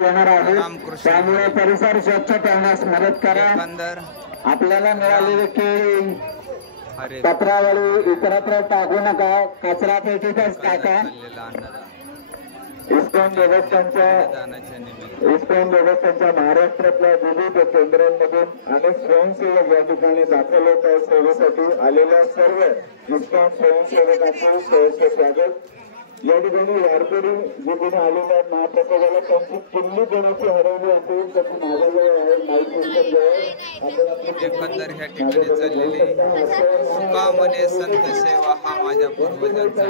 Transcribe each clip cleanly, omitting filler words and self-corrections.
येणार आहे, त्यामुळे परिसर स्वच्छ ठेवण्यास मदत करा. आपल्याला मिळालेले केळी पत्रावळी इतरत्र टाकू नका, कचरा पेटीतच टाका. इस्कॉन देवस्थानच्या महाराष्ट्रातल्या विविध केंद्रांमधून अनेक स्वयंसेवक या ठिकाणी दाखल होत आहेत. सेवेसाठी आलेल्या सर्व इस्कॉन स्वयंसेवकांचे सहर्ष स्वागत. या ठिकाणी वारकरी जे कोणी आलेले आहेत महाप्रसादाला त्यांची किल्ली कोणाची हरवली असेल त्याची माझ्याजवळ आहे, माईक सिस्टमजवळ एकंदर ह्या ठिकाणी चाललेली सुकामने संत सेवा हा माझ्या पूर्वजांचा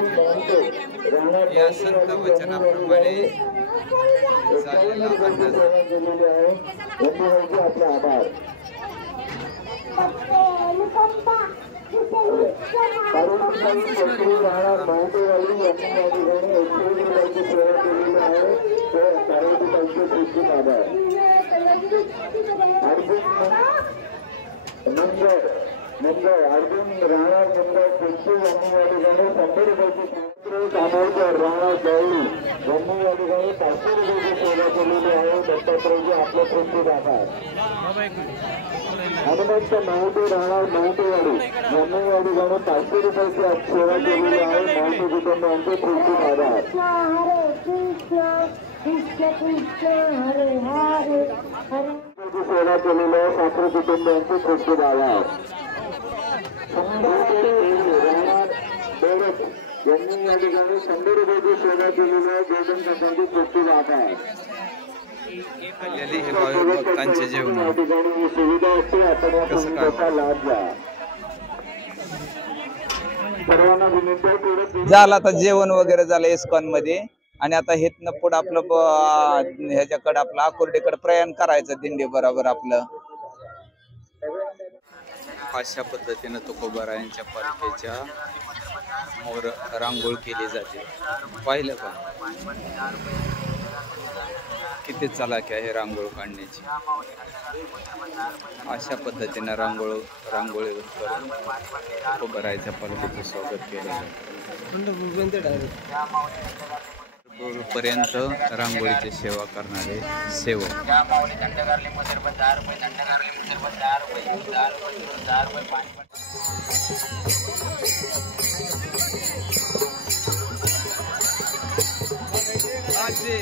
या संत वचनाप्रमाणे चाललेला अंदाज. आपला आभार. मुंबई अर्जुन राणा मुंबई पिंटू यांनी या ठिकाणी 100 रुपयाची कामोलकर राणा गौरी यांनी या ठिकाणी 500 रुपयाची सेवा केलेली आहे. दत्तात्रयजी आपलं प्रसिद्ध आभार. हनुमंत माहुती राणा माहुतीवाडी यांनी या ठिकाणी 500 रुपयाची सेवा केलेली आहे. माहुती कुटुंबांचे प्रसिद्ध आभार. सेवा केलेली आहे. साखरे कुटुंबांचे प्रसिद्ध आभार. यांनी या ठिकाणी 100 रुपयाची सेवा केलेली आहे. गोल्डन कंपनीची प्रसिद्ध आभार. भक्तांचे जेवण या ठिकाणी सुविधा असते, आपण या सुविधेचा लाभ घ्या. सर्वांना विनंती झालं. आता जेवण वगैरे झालं इस्कॉन मध्ये आणि आता हेतनं पुढे आपलं ह्याच्याकडे आपलं आकुर्डीकडे प्रयाण करायचं दिंडी बरोबर आपलं. अशा पद्धतीनं तुकोबारायांच्या पालखीच्या मोर रांगोळ केली जाते. पाहिलं का किती चलाकी आहे रांगोळ काढण्याची. अशा पद्धतीनं रांगोळी करून तुकोबारायांच्या पालखीचं स्वागत केलं जातं. पर्यंत रांगोळीची सेवा करणारे सेवक. आजी